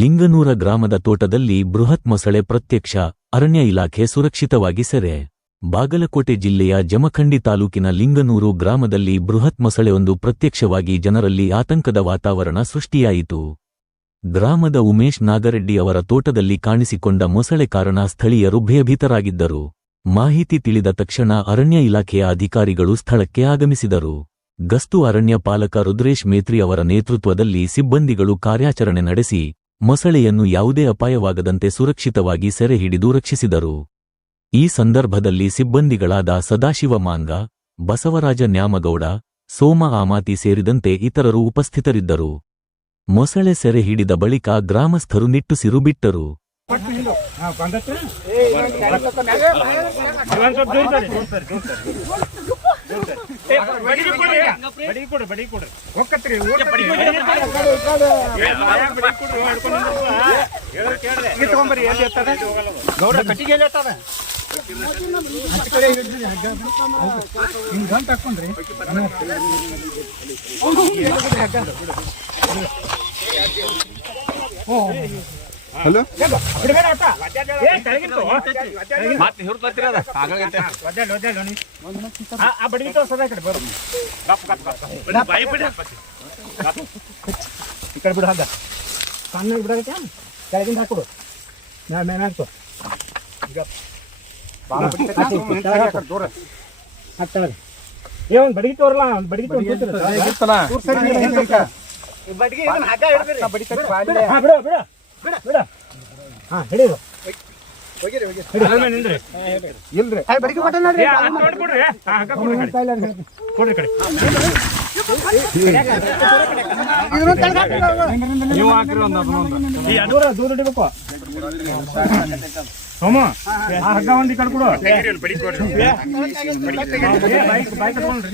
ಲಿಂಗನೂರ ಗ್ರಾಮದ ತೋಟದಲ್ಲಿ ಬೃಹತ್ ಮೊಸಳೆ ಪ್ರತ್ಯಕ್ಷ, ಅರಣ್ಯ ಇಲಾಖೆ ಸುರಕ್ಷಿತವಾಗಿ ಸೆರೆ. ಬಾಗಲಕೋಟೆ ಜಿಲ್ಲೆಯ ಜಮಖಂಡಿ ತಾಲೂಕಿನ ಲಿಂಗನೂರು ಗ್ರಾಮದಲ್ಲಿ ಬೃಹತ್ ಮೊಸಳೆಯೊಂದು ಪ್ರತ್ಯಕ್ಷವಾಗಿ ಜನರಲ್ಲಿ ಆತಂಕದ ವಾತಾವರಣ ಸೃಷ್ಟಿಯಾಯಿತು. ಗ್ರಾಮದ ಉಮೇಶ್ ನಾಗರೆಡ್ಡಿ ಅವರ ತೋಟದಲ್ಲಿ ಕಾಣಿಸಿಕೊಂಡ ಮೊಸಳೆ ಕಾರಣ ಸ್ಥಳೀಯರು ಭಯಭೀತರಾಗಿದ್ದರು. ಮಾಹಿತಿ ತಿಳಿದ ತಕ್ಷಣ ಅರಣ್ಯ ಇಲಾಖೆಯ ಅಧಿಕಾರಿಗಳು ಸ್ಥಳಕ್ಕೆ ಆಗಮಿಸಿದರು. ಗಸ್ತು ಅರಣ್ಯ ಪಾಲಕ ರುದ್ರೇಶ್ ಮೇತ್ರಿ ಅವರ ನೇತೃತ್ವದಲ್ಲಿ ಸಿಬ್ಬಂದಿಗಳು ಕಾರ್ಯಾಚರಣೆ ನಡೆಸಿ ಮೊಸಳೆಯನ್ನು ಯಾವುದೇ ಅಪಾಯವಾಗದಂತೆ ಸುರಕ್ಷಿತವಾಗಿ ಸೆರೆ ಹಿಡಿದು ರಕ್ಷಿಸಿದರು. ಈ ಸಂದರ್ಭದಲ್ಲಿ ಸಿಬ್ಬಂದಿಗಳಾದ ಸದಾಶಿವ ಮಾಂಗ, ಬಸವರಾಜ ನ್ಯಾಮಗೌಡ, ಸೋಮ ಆಮಾತಿ ಸೇರಿದಂತೆ ಇತರರು ಉಪಸ್ಥಿತರಿದ್ದರು. ಮೊಸಳೆ ಸೆರೆ ಹಿಡಿದ ಬಳಿಕ ಗ್ರಾಮಸ್ಥರು ನಿಟ್ಟುಸಿರು ಬಿಟ್ಟರು. ಹಲೋ ఇక్కడ ಬಿಡು ಹಗ್ಗ ಕಣ್ಣು ಬಿಡಾಗತ್ತೆ ಕೆಳಗಿಂದ ಹಾಕೊಡು ಮೇಲೆ ಹಾಕು ಈಗ ಹಾಕ್ತಾಳೆ ಏ ಒಂದು ಬಡಗಿ ತೋರಲ್ಲ ಒಂದು ಬಡಗಿ ತೋರಿಸ್ತಲ್ಲ ಬಡಗಿ ಹಾಕ ಹಿಡಿದ್ರಿ ಹಾ ಬಿಡು ಬಿಡು ಬಿಡು ಬಿಡು ಹಾ ಹಿಡಿದು ಹೋಗಿರಿ ಹೋಗಿರಿ ನಿಂದ್ರಿ ಇಲ್ರಿ ಬಡಗಿ ಕೊಟ್ಟ ನೋಡ್ರಿ ಕೊಡ್ರಿ ಹಾ ಹಾಕ ಕೊಡ್ರಿ ಕಡೆ ನೀವು ಹಾಕಿರಿ ಒಂದು ದೂರ ಹಿಡಿಬೇಕು ಸೋಮ ಆ ಹಗ್ಗ ಒಂದು ಈ ಕಡೆ ಕೊಡು ಬೈಕ್ ತಗೊಂಡ್ರಿ